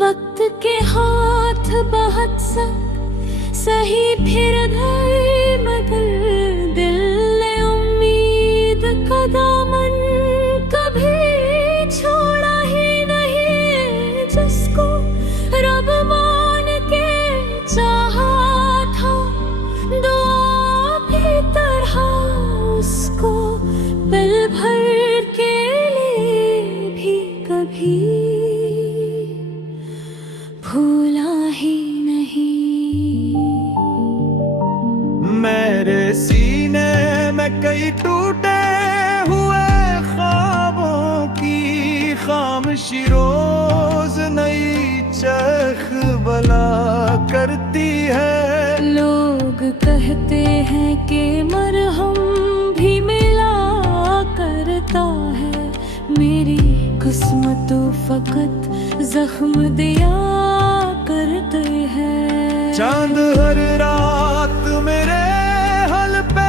वक्त के हाथ बहुत सा सही फिर गए, मगर दिल ने उम्मीद का दामन कभी छोड़ा ही नहीं। जिसको रब मान के चाहा था, दुआ की तरह उसको पल भर के लिए भी कभी भूला ही नहीं। मेरे सीने में कई टूटे हुए ख्वाबों की खामोशी रोज नई चरख बला करती है। लोग कहते हैं कि मरहम भी मिला करता है, मेरी किस्मत तो फकत जख्म दिया करते हैं। चांद हर रात मेरे हल पे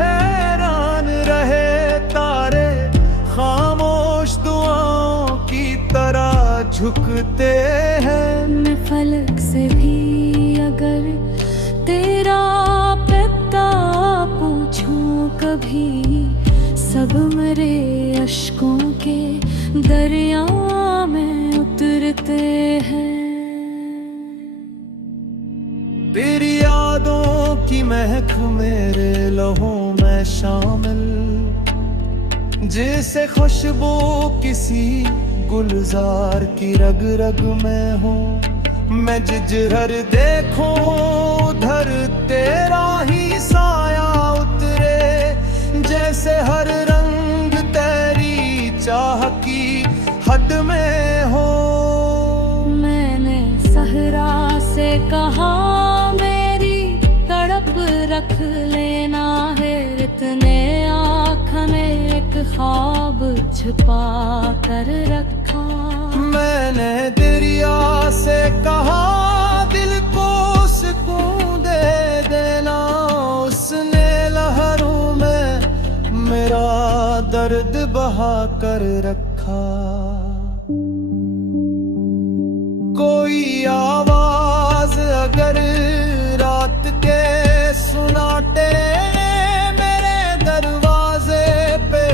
हैरान रहे, तारे खामोश दुआओं की तरह झुकते हैं। मैं फलक से भी अगर तेरा पता पूछूं कभी, सब मेरे अश्कों के दरिया में उतरते हैं। तेरी यादों की महक मेरे लहू में शामिल, जैसे खुशबू किसी गुलजार की रग रग में हो। मैं जिधर देखूं उधर तेरा ही साया उतरे, जैसे हर रंग तेरी चाह की हद में हो। मैंने सहरा से कहा मेरी तड़प रख लेना है, इतने आँख में एक ख्वाब छुपा कर रखा। मैंने दरिया से कहा दिल को सुकून दे देना, उसने लहरों में मेरा दर्द बहा कर रखा। कोई आवाज अगर रात के सुनाटे मेरे दरवाजे पे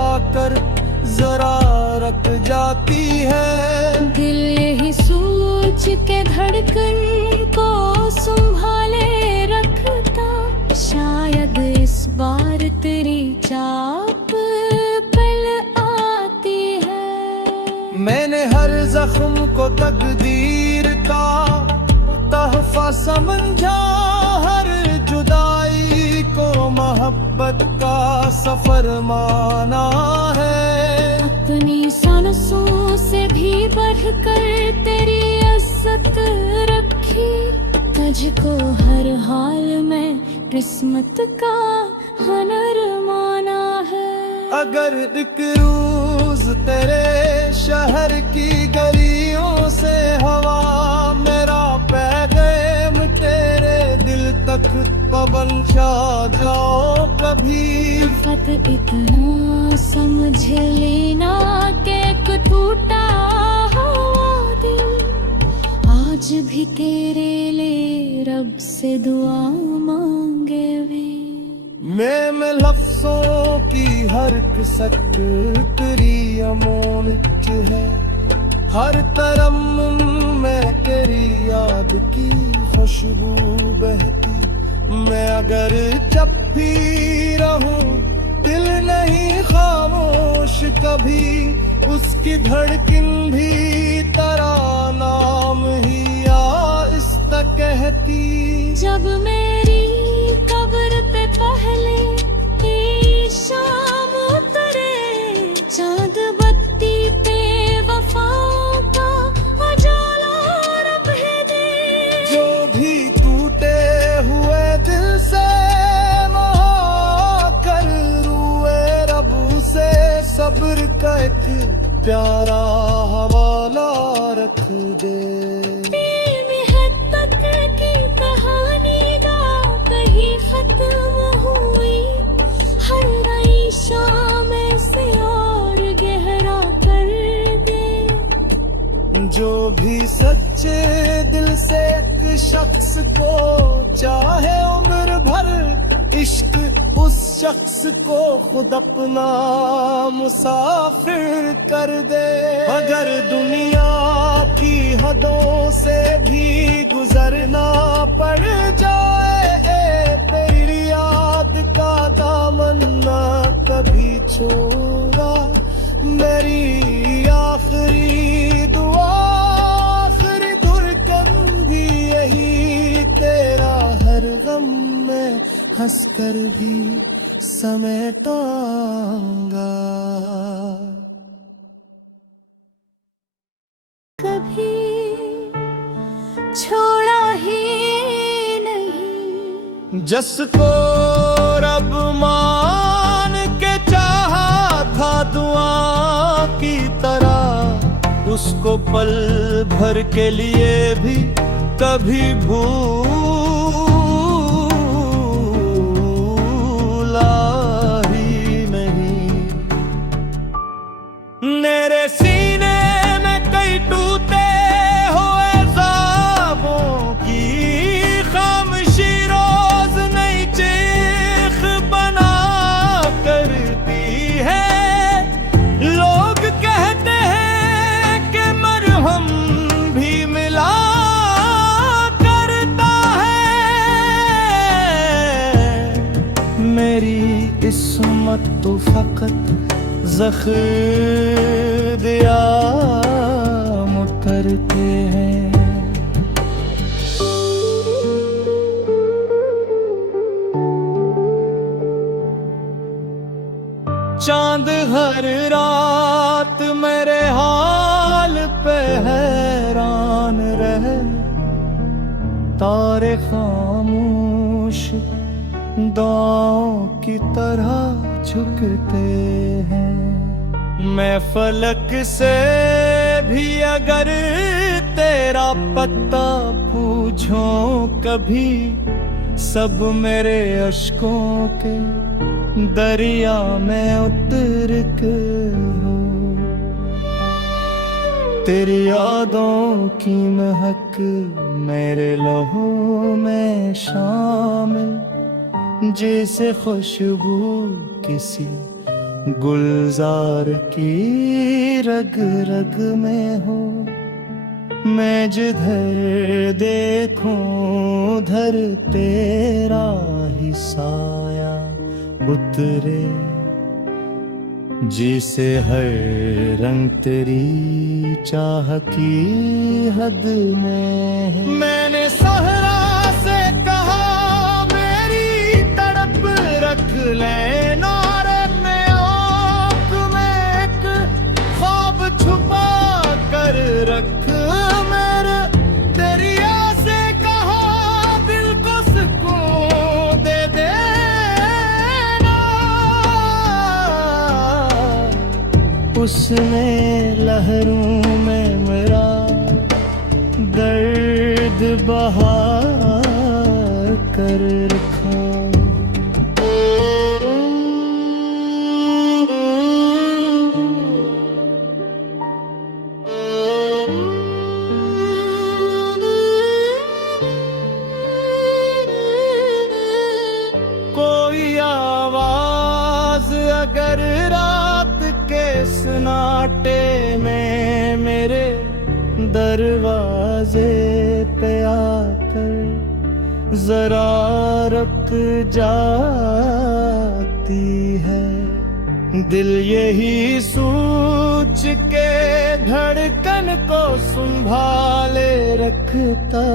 आकर जरा रख जाती है। दिल यही सोच के धड़कन को संभाले रखता, शायद इस बार तेरी चाप पल आती है। मैंने हर जख्म को तकदीर का तहफा समझा, हर जुदाई को मोहब्बत का सफर माना है। अपनी सांसों से भी बढ़कर तेरी इज्जत रखी, तुझको हर हाल में किस्मत का हुनर माना है। अगर एक रोज तेरे शहर की गलियों से हवा मेरा पैगाम तेरे दिल तक पहुंचा जाओ कभी। फत इतना समझ लेना कि एक टूटा हुआ दिल आज भी तेरे लिए रब से दुआ मांगे वे। मैं लफ्जों की हर किसक तेरी अमोनित है, हर तरन्नुम में तेरी याद की खुशबू बहती। मैं अगर जब भी रहूं दिल नहीं खामोश कभी, उसकी धड़कन भी तेरा नाम ही आहिस्ता कहती। जब मेरी कब्र पे पहले की शाम उतरे, चांद बत्ती पे वफाओं का उजाला रब है दे। जो भी टूटे हुए दिल से महा कर रुए रब से सब्र का एक प्यारा हवाला रख दे। की कहानी गा कहीं खत्म हुई, हर नई शाम से और गहरा कर दे। जो भी सच्चे दिल से एक शख्स को चाहे उम्र भर, इश्क उस शख्स को खुद अपना मुसाफिर कर दे। अगर दुनिया की हदों से भी गुजरना पड़ जाए, तेरी याद का दामन ना कभी छोड़ा। मेरी आखिरी दुआ, आखिरी धड़कन भी यही, तेरा हर गम में हंसकर भी समेटाऊंगा। कभी छोड़ा ही नहीं, जिसको रब मान के चाहा था दुआ की तरह, उसको पल भर के लिए भी कभी भूला ही नहीं। मेरे सीने में कई टूटे हुए ख्वाबों की खामोशी रोज नई चीख बना करती है। लोग कहते हैं कि मरहम भी मिला करता है। मेरी किस्मत तो फकत ज़ख्म दिया मुकरते हैं। चांद हर रात मेरे हाल पे हैरान रहे, तारे खामोश दुआओं की तरह झुकते हैं। मैं फलक से भी अगर तेरा पता पूछूं कभी, सब मेरे अश्कों के दरिया में उतर कर हो। तेरी यादों की महक मेरे लहू में शामिल, जैसे खुशबू किसी गुलजार की रग रग में हो। मैं जिधर देखूं उधर तेरा ही साया उतरे, जिसे हर रंग तेरी चाह की हद में है। मैंने सहरा से कहा मेरी तड़प रख ले, नारे में आँख में एक ख्वाब छुपा कर रख। मेरे दरिया से कहा दिल को सुकून दे देना, उसने लहरों में मेरा दर्द बहा कर रखा। कोई आवाज अगर रात के सन्नाटे में मेरे दरवाजे पे आकर जरा रुक जाती है, दिल यही सोच के धड़कन को संभाले रखता,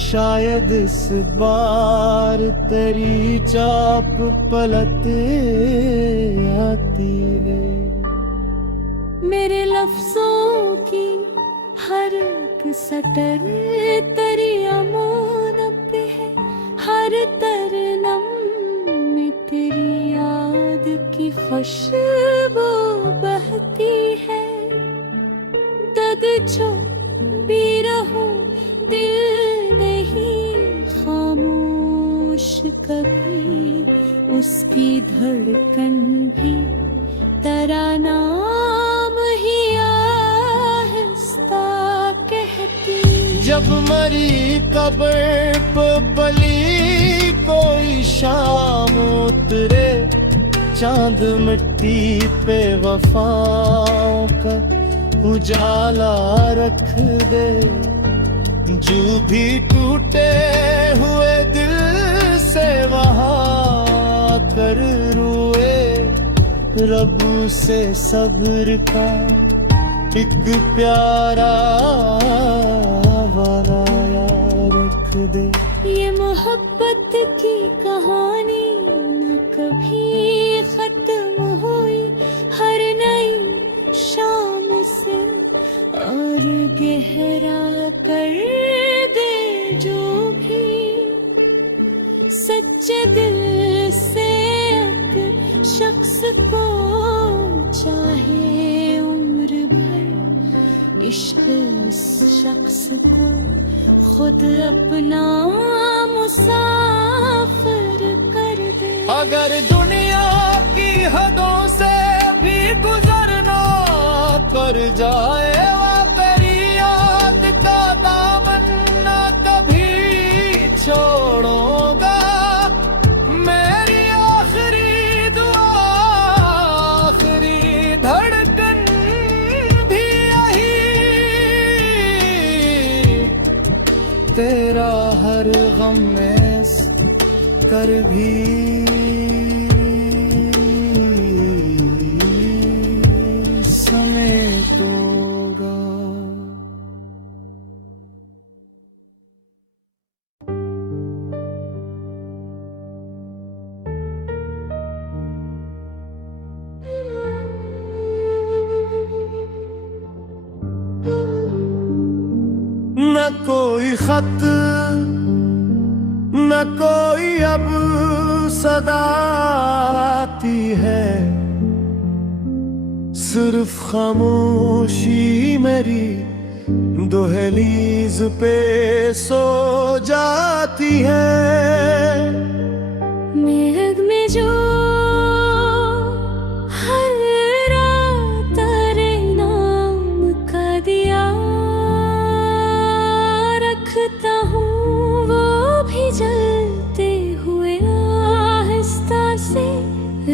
शायद इस बार तेरी चाप पलट आती है। मेरे लफ्जों की हर एक सटर तेरी अमोन पे है, हर तरनम में तेरी याद की खुशबू बहती है। दर्द जो भी रहूं दिल नहीं खामोश कभी, उसकी धड़कन भी तेरा नाम ही आहिस्ता जब मरी कब्र पे पली कोई शाम उतरे, चांद मिट्टी पे वफाओं का उजाला रख दे। जो भी टूटे हुए दिल से वहाँ कर रोए, रब से सब्र का एक प्यारा वाला यार रख दे। ये मोहब्बत की कहानी न कभी खत्म हुई, हर नई शाम से और गहरा कर दे। जो भी सच्चे दिल से एक शख्स को चाहे उम्र भर, इश्क उस शख्स को खुद अपना मुसाफिर कर दे। अगर दुनिया की हदों से भी गुजरना कर जाए, तेरी याद का दामन न कभी छोड़ूंगा। मेरी आखिरी दुआ, आखिरी धड़कन भी यही, तेरा हर गम में कर भी समेटूंगा। न कोई खत न कोई अब सदा आती है, सिर्फ खामोशी मेरी दुहलीज पे सो जाती है। मेघ में जो हर रात तेरे नाम का दिया रखता हूँ, वो भी जलते हुए आहिस्ता से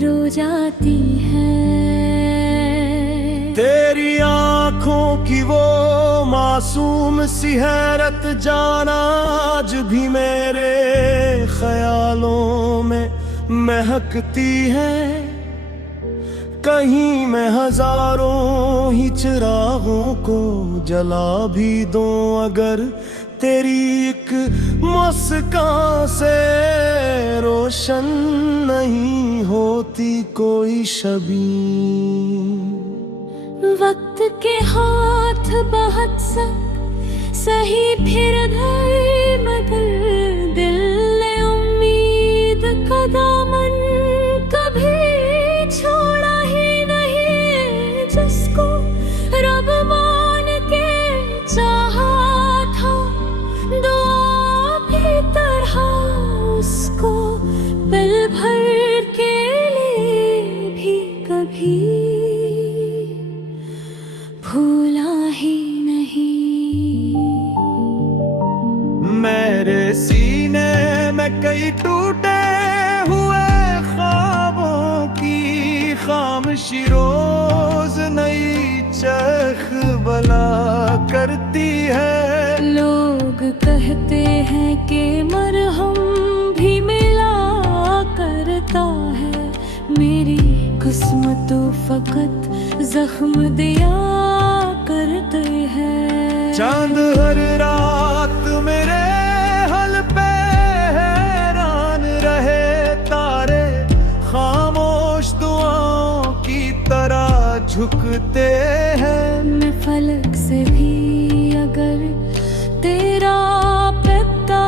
रो जाती है। तेरी आँखों की वो मासूम सी हैरत जाना आज भी मेरे ख्यालों में महकती है। कहीं मैं हजारों ही चिरागों को जला भी दूं, अगर तेरी एक मुस्कान से रोशन नहीं होती कोई शबीं। वक्त के हाथ बहुत सही फिर धर बदल, दिल ने उम्मीद का दामन कभी छोड़ा ही नहीं। जिसको रब मान के चाहा था, दुआ भी तरह उसको पल भर के लिए भी कभी भूला ही नहीं। मेरे सीने में कई टूटे हुए ख्वाबों की खामोशी रोज नई चख बला करती है। लोग कहते हैं कि मरहम भी मिला करता है, मेरी किस्मत तो फकत जख्म दिया करते हैं। चांद हर रात मेरे हल पे हैरान रहे, तारे खामोश दुआओं की तरह झुकते हैं। मैं फलक से भी अगर तेरा पता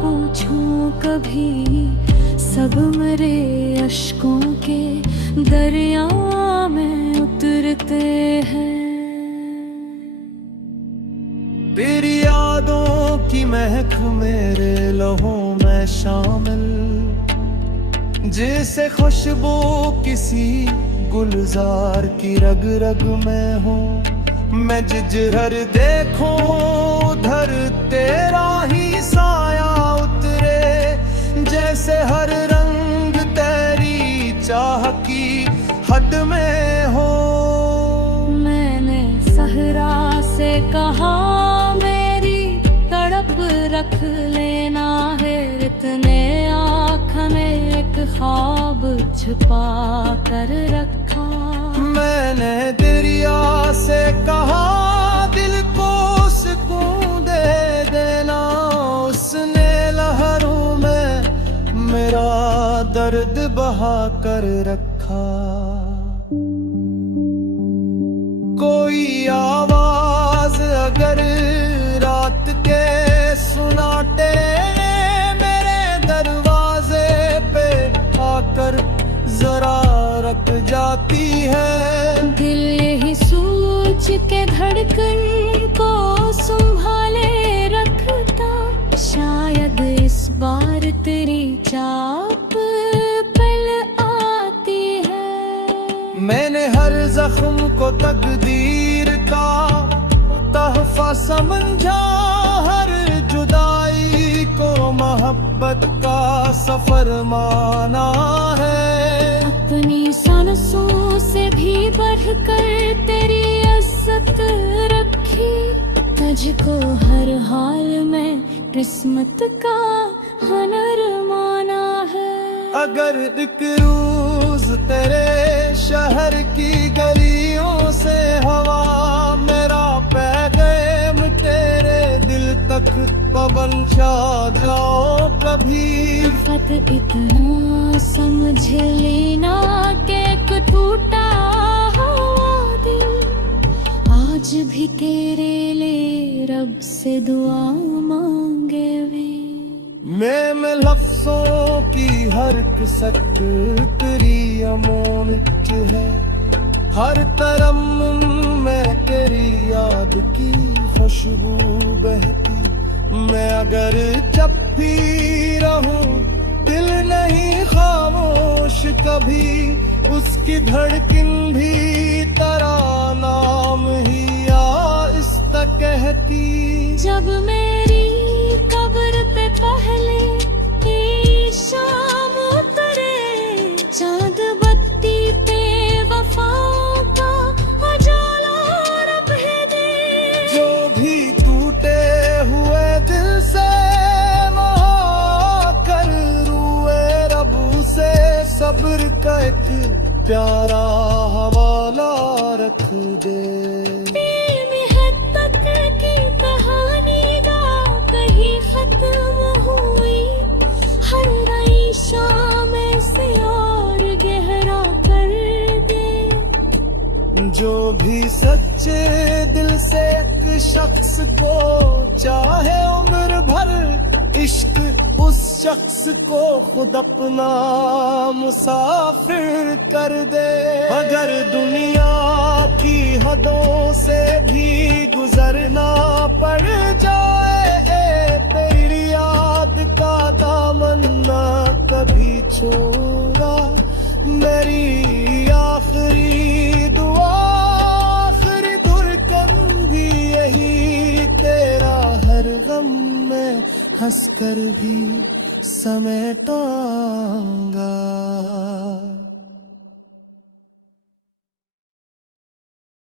पूछूं कभी, सब मेरे अश्कों के दरिया में उतरते हैं। तेरी यादों की महक मेरे लहू में शामिल, जैसे खुशबू किसी गुलजार की रग रग में हो। मैं जिधर देखूं उधर तेरा ही साया उतरे, जैसे हर रंग तेरी चाह की हद में हो। मैंने सहरा से कहा मेरी तड़प रख लेना है, इतने आँख में एक ख्वाब छुपा कर रखा। मैंने दरिया से कहा दिल को सुकून दे देना, उसने लहरों में मेरा दर्द बहा कर रखा। कोई आवाज अगर रात के सुनाटे मेरे दरवाजे पे आकर जरा रख जाती है। दिल यही सोच के धड़कन को संभाले रखता, शायद इस बार तेरी चाप पल आती है। मैंने हर जख्म को तकदीर का तहफा समझा, हर जुदाई को मोहब्बत का सफर माना है। अपनी सांसों से भी बढ़कर तेरी इज्जत रखी, तुझको हर हाल में किस्मत का हुनर माना है। अगर एक रोज तेरे शहर की गलियों से हवा मेरा पैगाम तेरे दिल तक पहुंचा जाओ कभी। फत इतना समझ लेना कि एक टूटा हुआ दिल आज भी तेरे लिए रब से दुआ मांगे वे। मैं लफ्जों की हर कसक तेरी अमोनत है, हर तरन्नुम में तेरी याद की खुशबू बहती। मैं अगर जब भी रहूं दिल नहीं खामोश कभी, उसकी धड़कन भी तेरा नाम ही आहिस्ता कहती। जब मेरी कब्र पे पहले की शाम उतरे, चांद बत्ती पे वफाओं का उजाला रब दे। जो भी टूटे हुए दिल से महा कर रुए रब से सब्र का एक प्यारा हवाला रख दे। जो भी सच्चे दिल से एक शख्स को चाहे उम्र भर, इश्क उस शख्स को खुद अपना मुसाफिर कर दे। अगर दुनिया की हदों से भी गुजरना पड़ जाए, तेरी याद का दामन ना कभी छोड़ा। मेरी आखिरी दुआ आखिरी धड़कन भी यही, तेरा हर गम में हंसकर भी समेटाऊंगा।